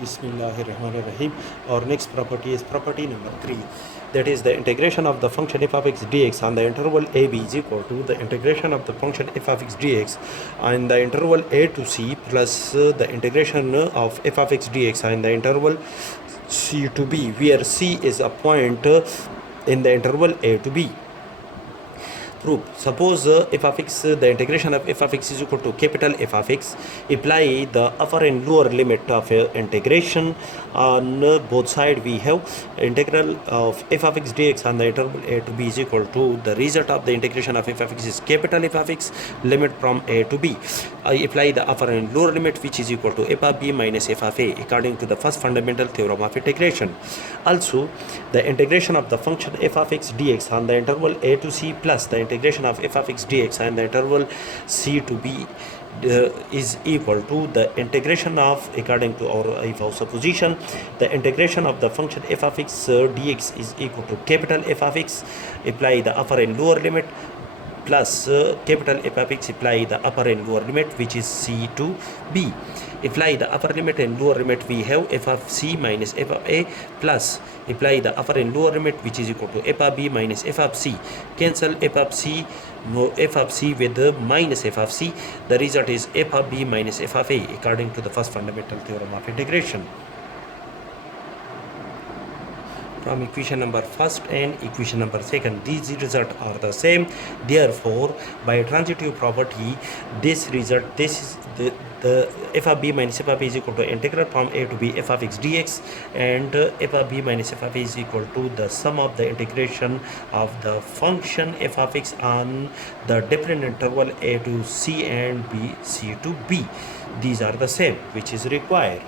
Bismillahirrahmanirrahim. Our next property is property number 3. That is the integration of the function f of x dx on the interval a b is equal to the integration of the function f of x dx on the interval a to c plus the integration of f of x dx on the interval c to b, where c is a point in the interval a to b. Proof. Suppose f of x, the integration of f of x is equal to capital F of x. Apply the upper and lower limit of integration on both sides. We have integral of f of x dx on the interval a to b is equal to the result of the integration of f of x is capital F of x, limit from a to b. I apply the upper and lower limit, which is equal to f of b minus f of a, according to the first fundamental theorem of integration. Also, the integration of the function f of x dx on the interval a to c plus the integration of f of x dx and the interval c to b is equal to the integration of, according to our if of supposition, the integration of the function f of x dx is equal to capital F of x, apply the upper and lower limit, plus capital F of x, apply the upper and lower limit, which is c to b. Apply the upper limit and lower limit, we have f of c minus f of a, plus apply the upper and lower limit, which is equal to f of b minus f of c. Cancel f of c with the minus f of c. The result is f of b minus f of a, according to the first fundamental theorem of integration. From equation number first and equation number second, these results are the same. Therefore, by transitive property, this result, this is the f of b minus f of a is equal to integral from a to b f of x dx, and f of b minus f of a is equal to the sum of the integration of the function f of x on the different interval a to c and b c to b. These are the same, which is required.